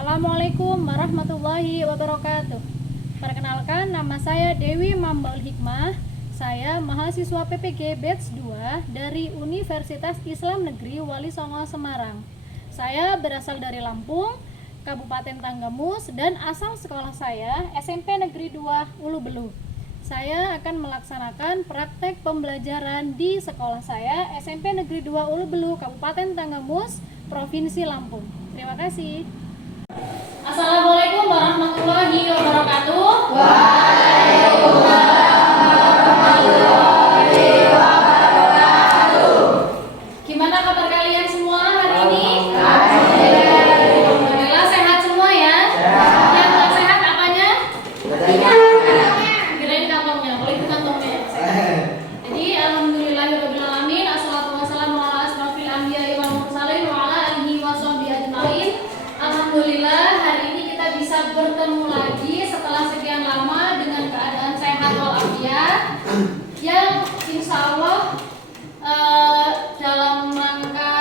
Assalamualaikum warahmatullahi wabarakatuh. Perkenalkan, nama saya Dewi Mambaul Hikmah. Saya mahasiswa PPG Batch 2 dari Universitas Islam Negeri Wali Songo Semarang. Saya berasal dari Lampung, Kabupaten Tanggamus, dan asal sekolah saya SMP Negeri 2 Ulu Belu. Saya akan melaksanakan praktek pembelajaran di sekolah saya SMP Negeri 2 Ulu Belu, Kabupaten Tanggamus, Provinsi Lampung. Terima kasih. Assalamualaikum warahmatullahi wabarakatuh. Waalaikumsalam warahmatullahi wabarakatuh. Gimana kabar kalian semua hari ini? Alhamdulillah sehat semua ya. Yang nggak sehat apanya? Kirain kantongnya, boleh itu kantongnya. Jadi alhamdulillahirabbil alamin, assalatu wassalamu ala asrofil anbiya'i wal mursalin wa ala alihi washabbihi ajmain. Alhamdulillah hari ini kita bisa bertemu lagi setelah sekian lama dengan keadaan sehat walafiat, yang insya Allah dalam rangka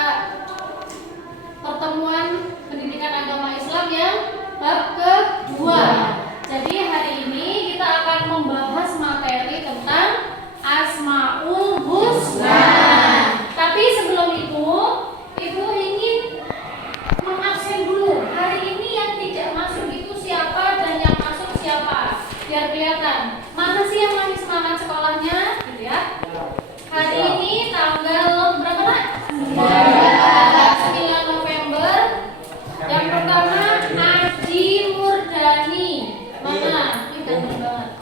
pertemuan pendidikan agama Islam yang bab kedua. Jadi hari ini kita akan membahas materi tentang Asmaul Husna. Tapi sebelum itu, Ibu ingin mengabsen dulu. Hari ini yang tidak masuk itu siapa dan yang masuk siapa, biar kelihatan mana sih yang masih semangat sekolahnya, gitu ya. Hari ini tanggal berapa nak? 9 November. Yang pertama Aji Murdani. Mana? Ini ganteng banget.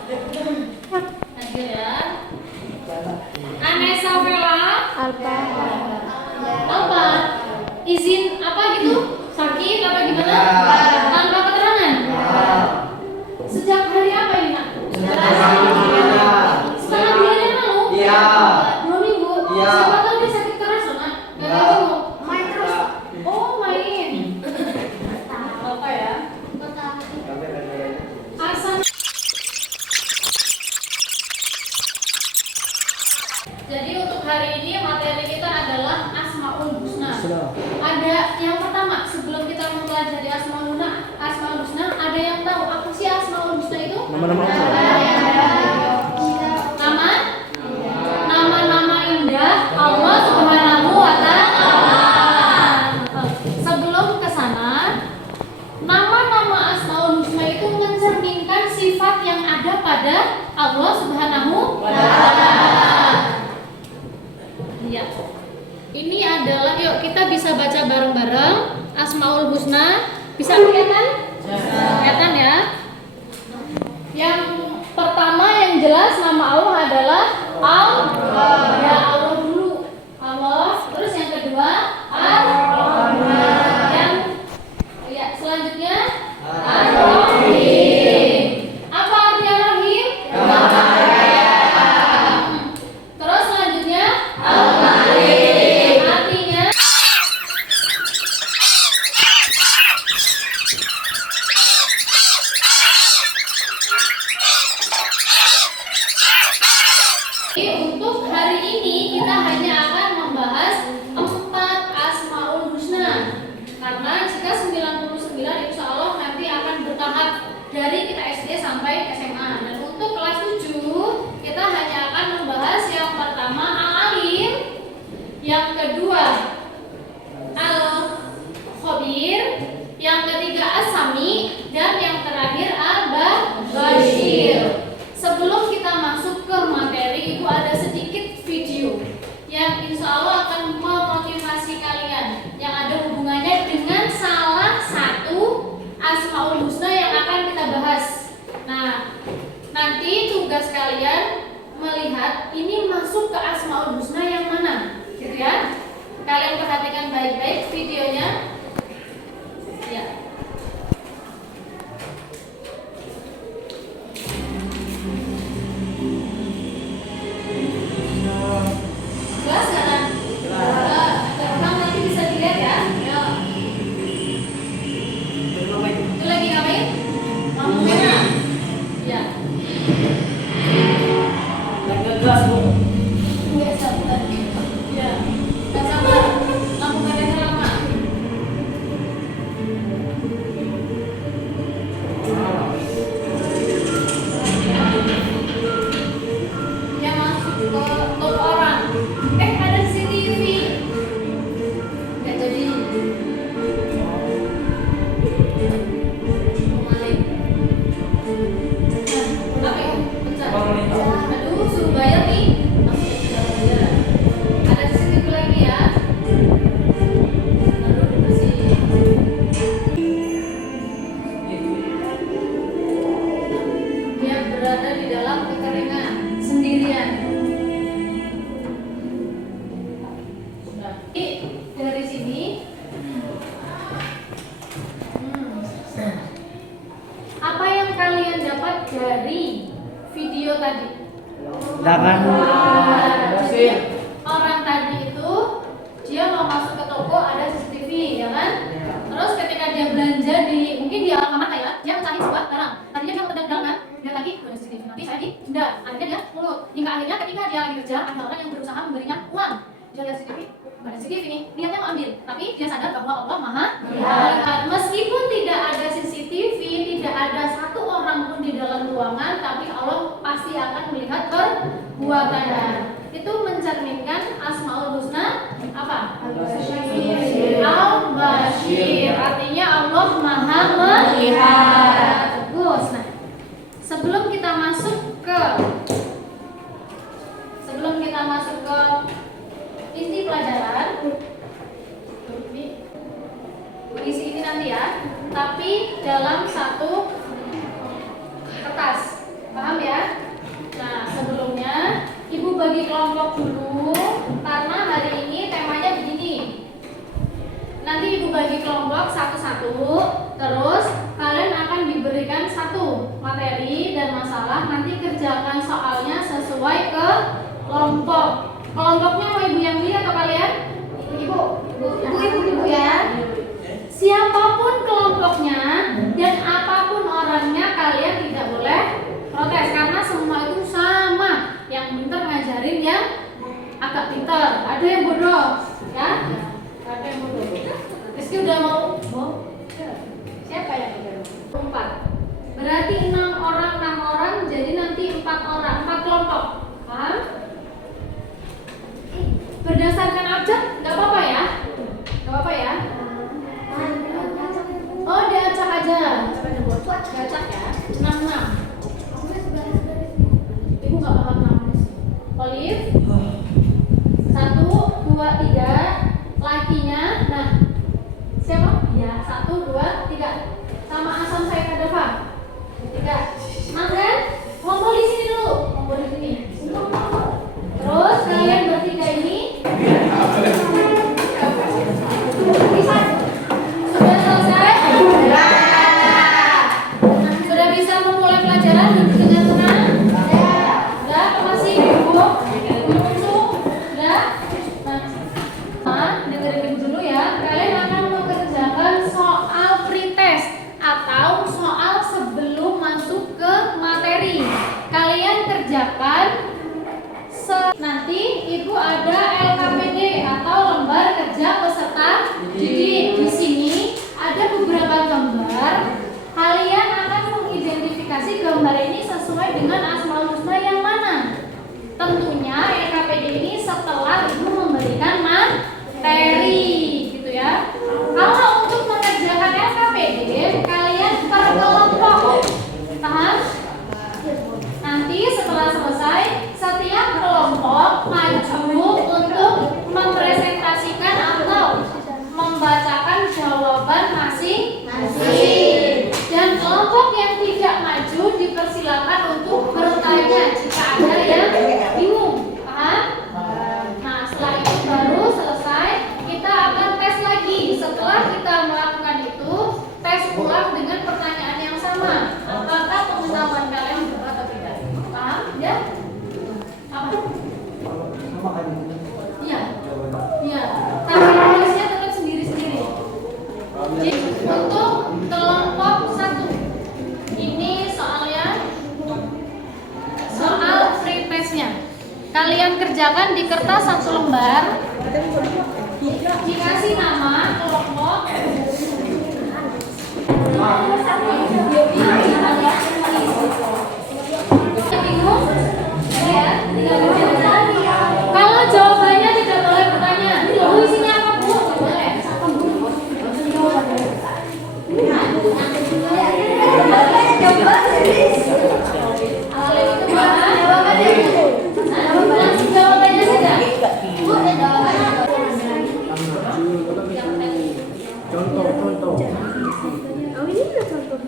Hadir ya. Anessa Vela. Apa? Izin apa gitu? Sakit apa gimana? Tanpa keterangan? Sejak hari apa ini nak? Setengah bulan yang lalu? 2 minggu? Siapa tahu dia sakit keras loh nak? Gak tahu. Main terus? Oh main. Apa ya? Asal. Jadi untuk hari ini materi kita adalah Asmaul Husna. Ada yang pertama, sebelum kita mempelajari Asmaul Husna, ada yang tahu apa sih Asmaul Husna itu? Nama-nama indah Allah Subhanahu wa Ta'ala. Sebelum ke sana, nama-nama Asmaul Husna itu mencerminkan sifat yang ada pada Allah Subhanahu wa Ta'ala. Ya. Ini adalah, yuk kita bisa baca bareng-bareng Asmaul Husna. Bisa kelihatan? Kelihatan ya. Yang pertama yang jelas nama Allah adalah Allah. Ya Allah dulu. Allah. Terus yang kedua Ar-Rahman. Yang ya selanjutnya Ar-Rahim. Apa artinya Rahim? Terus selanjutnya Al-Malik. Artinya untuk hari ini kita hanya akan membahas 4 Asmaul Husna. Karena jika 99 insya Allah nanti akan bertahap dari kita SD sampai SMA. Dan untuk kelas 7 kita hanya akan membahas yang pertama Al-Alim, yang kedua Al-Khabir, yang ketiga As-Sami, dan yang terakhir Al-Bashir. Sebelum kita masuk ke materi, itu ada sedikit video yang insya Allah akan memotivasi kalian, yang ada hubungannya dengan salah satu Asmaul Husna yang akan kita bahas. Nah, nanti tugas kalian melihat ini masuk ke Asmaul Husna yang mana, gitu ya. Kalian perhatikan baik-baik videonya. Ya. Jelas nggak kan? Terbang nanti bisa dilihat ya. Itu lagi ngapain? Lampu merah. Ya. Ngegas bu. Nggak sabar. Ya. Nggak sabar. Lampu merahnya lama. tadi? Silakan. Orang tadi itu dia mau masuk ke toko ada CCTV, ya kan? Terus ketika dia belanja mungkin di Alfamart ya, dia mencari sebuah barang. Tadinya dia mau tendang kan? Dia lagi ada CCTV. Nanti saya enggak. Akhirnya dia mulut. Hingga akhirnya ketika dia lagi kerja, ada orang yang berusaha memberinya uang. Dia lihat CCTV, ada CCTV nih, niatnya mau ambil, tapi dia sadar bahwa Allah Maha melihat. Meskipun tidak ada CCTV, tidak ada satu orang pun di dalam ruangan, tapi Allah pasti akan melihat perbuatannya. Itu mencerminkan Asmaul Husna apa? Al-Bashir. Artinya Allah Maha melihat. Bagus. Nah, sebelum kita masuk ke inti pelajaran, isi ini nanti ya, tapi dalam satu kertas, paham ya? Nah, sebelumnya Ibu bagi kelompok dulu, karena hari ini temanya begini. Nanti Ibu bagi kelompok satu-satu, terus kalian akan diberikan satu materi dan masalah. Nanti kerjakan soalnya sesuai ke kelompok. Kelompoknya mau Ibu yang pilih atau kalian? Ibu ya. Siapapun kelompoknya dan apapun orangnya, kalian tidak boleh protes karena semua itu sama. Yang pintar ngajarin yang agak pintar. Ada yang bodoh, ya? Ada yang bodoh. Rizky udah mau? Siapa yang bodoh? 4. Berarti 6 orang, jadi nanti 4 kelompok. Paham? Berdasarkan abjad nggak apa-apa ya? Nggak apa-apa ya? Oh, diacak aja. Diacak ya. 6. Ibu nggak paham nulis. Olive 1, 2, 3. Lakinya, nah siapa? Ya 1, 2, 3. Sama Asam saya Kadava 3. Mangga, ngompol di sini dulu. Ngompol di sini. Terus kalian bertiga ini sudah selesai? Sudah bisa memulai pelajaran dengan tenang? Sudah? Masih Ibu? Sudah? Nah, dengerin Ibu dulu ya. Kalian akan mengerjakan soal pretest atau soal sebelum masuk ke materi. Kalian kerjakan nanti Ibu ada LKPD atau lembar kerja peserta didik. Di sini ada beberapa gambar. Kalian akan mengidentifikasi gambar ini sesuai dengan Asmaul Husna yang mana. Tentunya LKPD ini setelah Ibu memberikan materi, gitu ya. Kalau untuk mengerjakan LKPD, kalian per kelompok. Paham? Nanti setelah selesai, setiap kelompok maju untuk mempresentasikan atau membacakan jawaban masing-masing. Dan kelompok yang tidak maju dipersilakan untuk bertanya jika ada yang bingung. Paham? Nah, setelah itu baru selesai, kita akan tes lagi. Setelah kita melakukan itu, tes ulang dengan pertanyaan yang sama. Apakah pengetahuan kalian berubah atau tidak? Paham? Ya? Apa? Iya. Iya. Tapi tulisnya tetap sendiri-sendiri. Jadi untuk kelompok 1 ini soalnya soal free test-nya. Kalian kerjakan di kertas 1 lembar. Dikasih nama kelompok. Bingung? Ya, tinggal baca. Kalau jawabannya tidak boleh bertanya. Bu, isinya apa, Bu? Boleh. Awalnya itu mana? Jawabannya Bu. Langsung jawabannya saja. Bu, dan jawabannya. Contoh. Oh, ini udah contoh.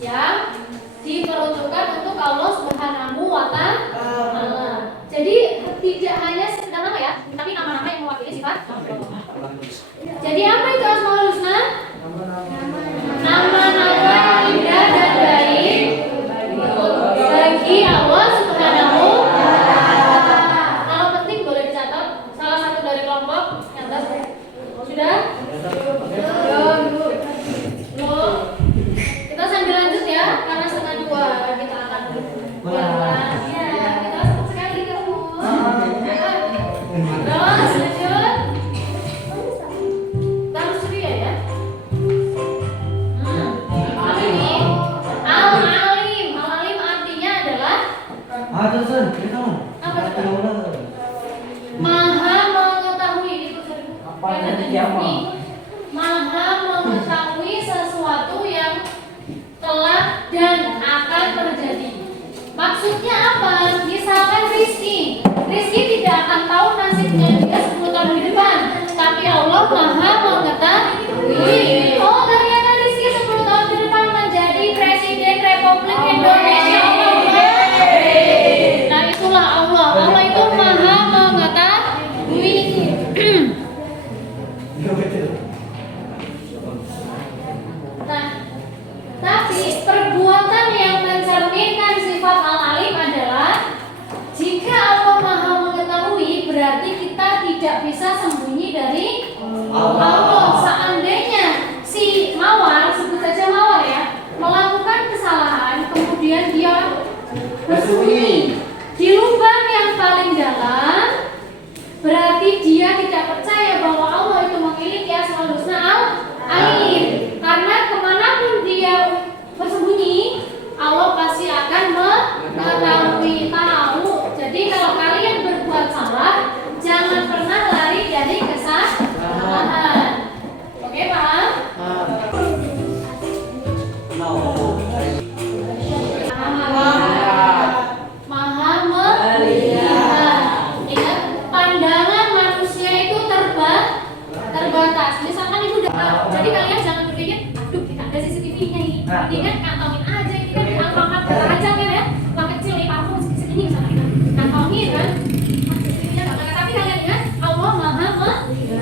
yang diperuntukkan untuk Allah Subhanahu wa Ta'ala. Jadi tidak hanya sekedar nama ya, tapi nama-nama yang mewakili sifat Allah. Jadi apa itu Asmaul Husna? Nama-nama yang indah dan baik bagi Allah Subhanahu wa Ta'ala. Kalau penting boleh dicatat salah satu dari kelompok yang atas. Sudah? Kita sambil lanjut ya, karena setengah 2 kita akan berjalan. Ya, kita sebut sekali kamu. Terus lanjut. Terus ceria ya. Ini Al-Alim. Al-Alim artinya adalah apa itu? Maha mengetahui itu. Maha mengetahui sesuatu yang telah dan akan terjadi. Maksudnya apa? Misalkan Rizky tidak akan tahu nasibnya dia 10 tahun di depan, tapi Allah Maha mengetahui. Oh, ternyata Rizky 10 tahun di depan menjadi Presiden Republik Indonesia. Nah, itulah Allah. Allah itu Maha mengetahui. Nah, tapi perbuatan yang mencerminkan sifat Al-Alim adalah jika Allah Maha mengetahui, berarti kita tidak bisa sembunyi dari Allah. Seandainya si Mawar, sebut saja Mawar ya, melakukan kesalahan, kemudian dia bersembunyi di lubang yang paling dalam, berarti dia tidak percaya bahwa Allah itu memiliki Asmaul Husna Al-Alim. Karena kemanapun dia bersembunyi, Allah pasti akan mengetahui, tahu. Jadi kalau kalian berbuat salah, jangan pernah lari dari kesalahan. Oke, paham? Maha melihat. Ingat, pandangan manusia itu terbatas. Misalkan itu jadi kalian jangan berpikir, aduh tidak ada CCTV-nya ini. Ini kan kantongin aja, ini kan diangkat aja kan ya. Bang kecil nih, kamu segini misalkan kantongin kan. CCTV-nya nggak ada. Tapi kalian ingat, Allah Maha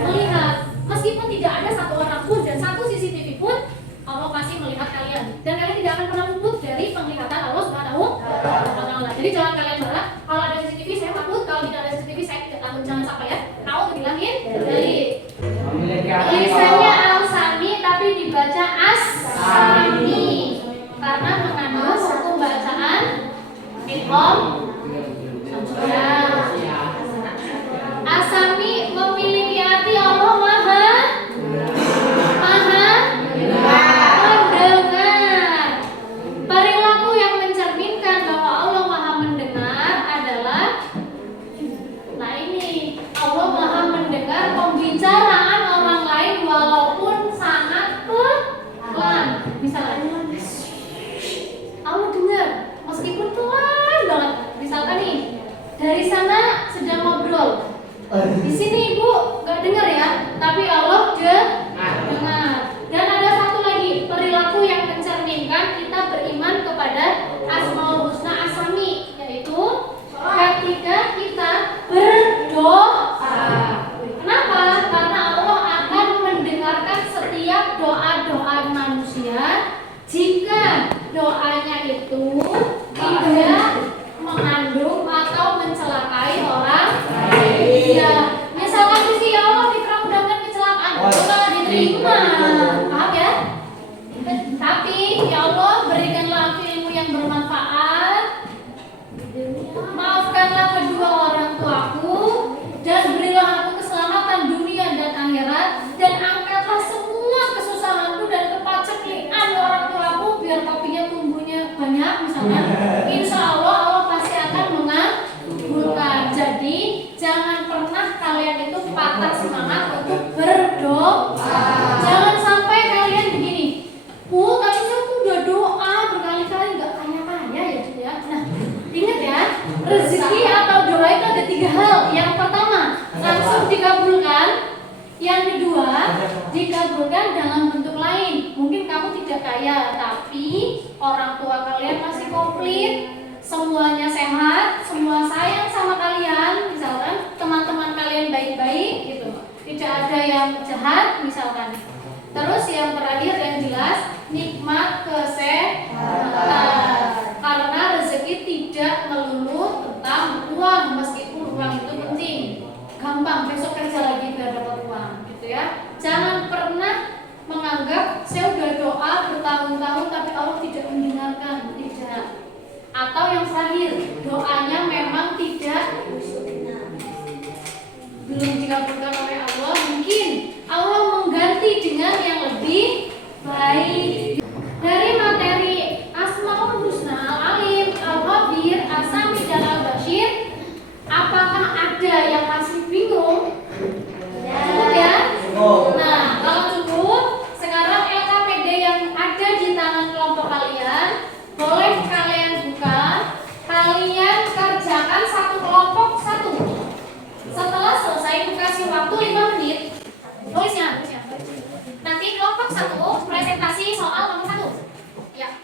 melihat. Meskipun tidak ada satu orang pun dan satu CCTV pun, Allah pasti melihat kalian. Dan kalian tidak akan pernah luput dari penglihatan Allah Subhanahu wa Ta'ala. Jadi jangan kalian marah, kalau ada CCTV saya takut, kalau tidak ada CCTV saya tidak takut. Jangan sampai ya, kau bilangin dari tulisannya Al-Sami tapi dibaca As-Sami karena mengandung hukum bacaan Midhom. As-Sami memiliki arti Allah Maha mendengar. Perilaku yang mencerminkan bahwa Allah Maha mendengar adalah, nah ini, Allah Maha mendengar pembicaraan orang lain walaupun sangat pelan. Misalnya Allah dengar meskipun pelan banget. Misalkan nih, dari sana sedang ngobrol, di sini ibu nggak dengar ya, tapi Allah dengar. Dan ada satu lagi perilaku yang mencerminkan kita beriman kepada Asmaul Husna As-Sami, yaitu ketika kita berdoa. Kenapa? Karena Allah akan mendengarkan setiap doa-doa manusia jika doanya itu tidak mengandung atau mencelakai orang lain. Ya, misalkan sisi Allah dipermudahan kecelakaan, Allah diterima, paham ya? Tapi ya Allah berikanlah aku ilmu yang bermanfaat, maafkanlah kedua orang tuaku, dan berilah aku keselamatan dunia dan akhirat, dan angkatlah semua kesusahanku dan kepaceklian orang tuaku biar kopinya tumbuhnya banyak misalnya. Insya Allah Allah pasti akan mengabulkan. Jadi jangan pernah kalian itu patah semangat untuk berdoa. Jangan sampai kalian begini, tadi saya udah doa berkali-kali nggak kaya-kaya ya gitu ya. Nah, ingat ya, rezeki atau doa itu ada 3 hal. Yang pertama, langsung dikabulkan. Yang kedua, dikabulkan dalam bentuk lain. Mungkin kamu tidak kaya, tapi orang tua kalian masih komplit, semuanya sehat, semua sayang sama kalian, misalkan teman-teman kalian baik-baik gitu, tidak ada yang jahat misalkan. Terus yang terakhir yang jelas, nikmat kesehatan, karena rezeki tidak melulu tentang uang, meskipun uang itu penting, gampang besok kerja lagi biar dapat uang gitu ya. Jangan pernah menganggap saya udah doa bertahun-tahun tapi Allah tidak mendengarkan, tidak. Atau yang terakhir, doanya memang tidak belum dikabulkan oleh Allah, mungkin Allah mengganti dengan yang lebih baik. Dari materi Asmaul Husna, Al-Alim, Al-Khabir, As-Sami dan Al-Bashir, apakah ada yang masih bingung? Cukup ya? Nah, kalau cukup, sekarang LKPD yang ada di tangan kelompok kalian boleh kalian buka. Kalian kerjakan satu kelompok satu. Setelah selesai kasih waktu 5 menit. Tulisnya. Nanti kelompok 1 presentasi soal nomor 1. Ya.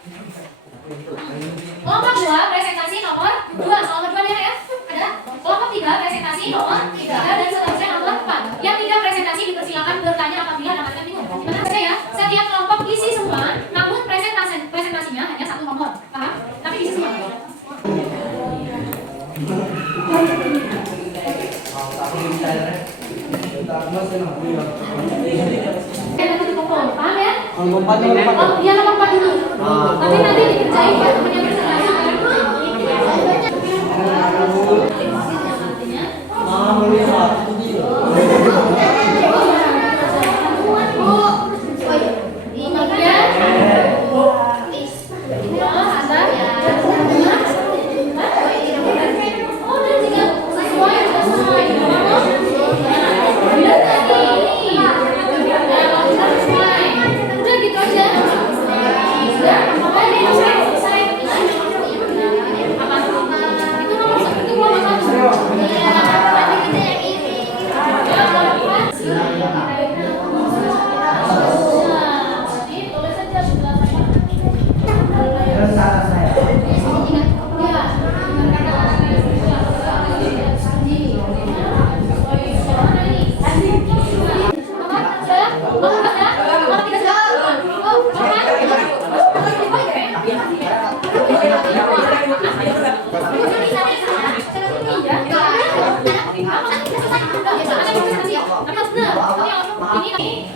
Kelompok 2 presentasi nomor 2. Soal nomor 2 ya? Ada. Kelompok 3 presentasi nomor 3 dan seterusnya nomor 4. Yang tidak presentasi dipersilakan bertanya apabila dapatkan bingung. Gimana saja ya? Setiap kelompok isi semua, namun presentasinya hanya 1 nomor. Paham? Tapi isi semua. Paham ya? Oh, iya nomor 4 dulu. Tapi nanti dikerjain ya teman yang presentasi.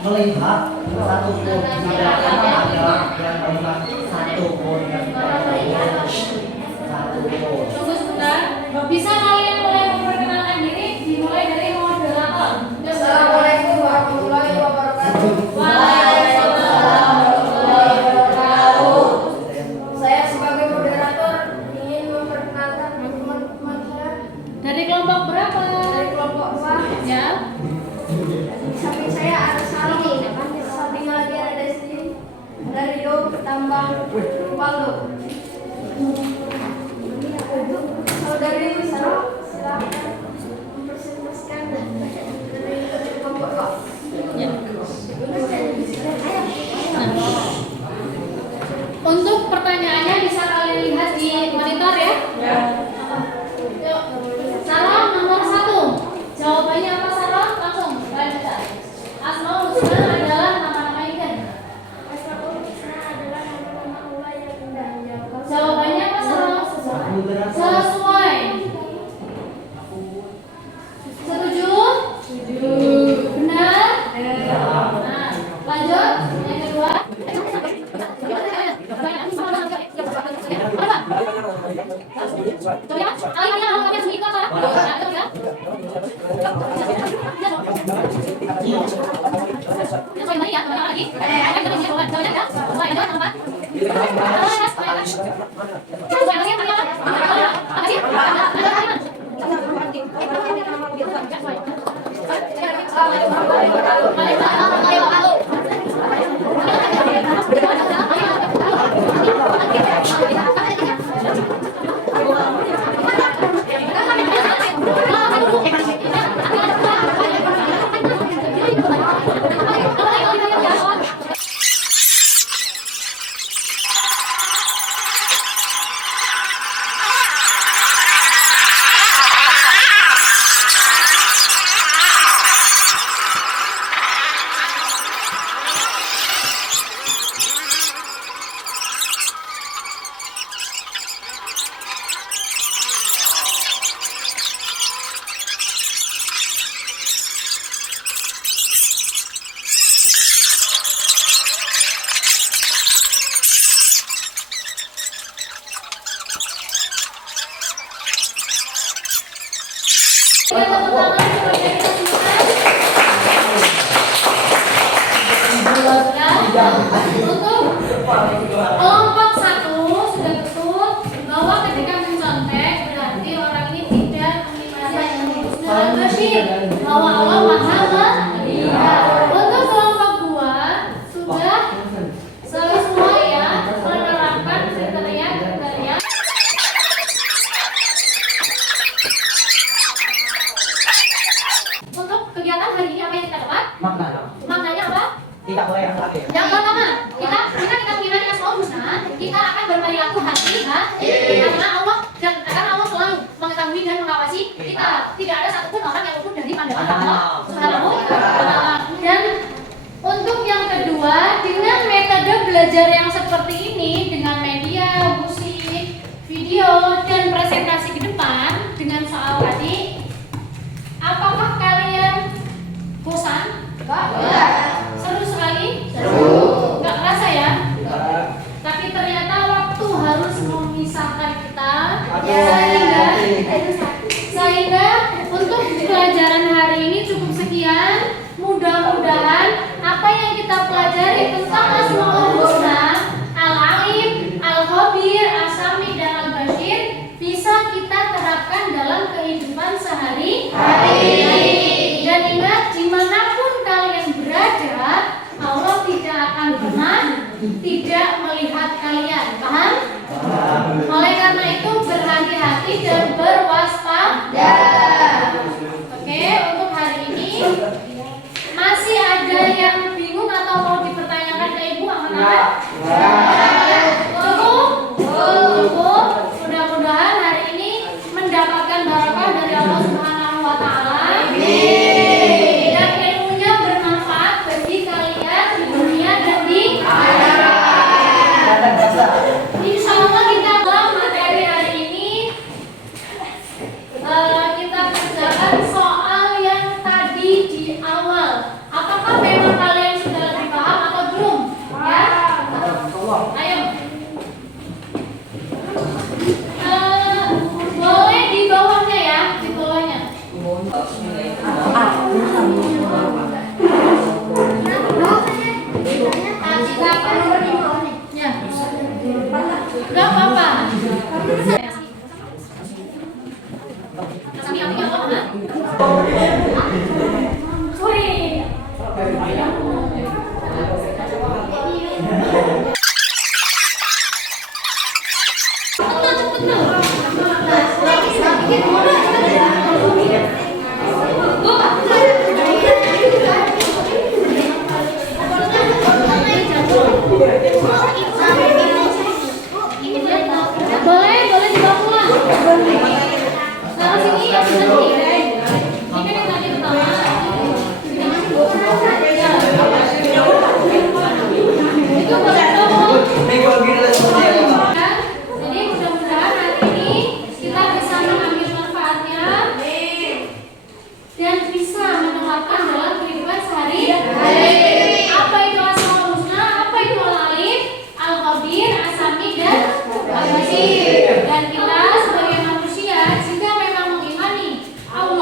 Melihat satu pun tidak ada yang satu pun Tunggu sebentar. Bisa kalian mulai memperkenalkan diri, dimulai dari moderator. Assalamualaikum warahmatullahi wabarakatuh. Waalaikumsalam warahmatullahi wabarakatuh. Saya sebagai moderator ingin memperkenalkan teman-teman saya Dari kelompok berapa? dari kelompok 2. Ya. Di samping saya ada Sali, samping lagi ada Desti, ada Rio, Tambang, Waldo. Saudari silakan mempresentasikan dari kelompok 2. Untuk pertanyaannya bisa kalian lihat di monitor ya. Yuk. Salam nomor 1. Jawabannya apa Salam? Langsung kalian baca. Asmaul Husna adalah nama-nama ikan. Asmaul Husna adalah nama-nama Allah yang indah. Jawabannya apa Salam? Sesuai. Setuju? Setuju. Benar? Nah, lanjut. Yang kedua. Untuk kelompok 1 sudah betul bahwa ketika mencontek berarti orang ini tidak mengimani husnul al-basyir bahwa Allah Maha melihat. Untuk kelompok 2 sudah semua ya menerapkan kriteria. Untuk kegiatan hari ini apa yang kita dapat? Maknanya apa? Tidak boleh yang terakhir. Yang pertama, kita mengimani Asmaul Husna, kita akan berperilaku hati karena Allah selalu mengetahui dan mengawasi kita. Tidak ada satupun orang yang luput dari pandangan Allah Subhanahu wa Ta'ala. Dan untuk yang kedua, dengan metode belajar yang seperti ini, dengan media, musik, video, dan presentasi ke depan dengan soal tadi, apakah kalian bosan? Seru sekali? Nggak kerasa ya? Tapi ternyata waktu harus memisahkan kita sehingga untuk pelajaran hari ini cukup sekian. Mudah-mudahan apa yang kita pelajari tentang Asmaul Husna, Al-Alim, Al-Khabir, As-Sami, dan Al-Basyir bisa kita terapkan dalam kehidupan sehari-hari. Dan ingat, dimanapun kalian berada, Allah tidak akan pernah tidak melihat kalian. Paham? Oleh karena itu berhati-hati dan berwaspada. Oke, untuk hari ini masih ada yang bingung atau mau dipertanyakan ke Ibu angkat-angkat? Cukup. Mudah-mudahan hari ini mendapatkan barokah dari Allah Subhanahu wa Ta'ala. Dan ilmunya bermanfaat bagi kalian di dunia dan di akhirat. Insya Allah kita dalam materi hari ini kita kerjakan soal yang tadi di awal. Apakah memang kalian sudah lebih paham atau belum? Ya? Ayo. Boleh di bawahnya ya, di bawahnya. Ya. Gak apa-apa. Asami artinya apa? Wih. Boleh dibawa pulang. Nah, sini ya, sini. Ini kan yang tadi pertama. Itu boleh dong. Jadi mudah-mudahan hari ini kita bisa mengambil manfaatnya dan bisa menerapkan dalam kehidupan sehari-hari. Apa itu Asmaul Husna? Apa itu Al-Alim, Al-Khabir, As-Sami, dan Al-Basyir. Dan kita sebagai manusia jika memang mengimani Allah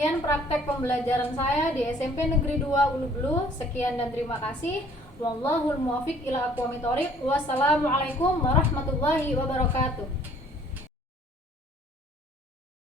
Demikian praktek pembelajaran saya di SMP Negeri 2 Ulu Belu. Sekian dan terima kasih. Wallahul muwaffiq ila aqwamit thoriq. Wassalamualaikum warahmatullahi wabarakatuh.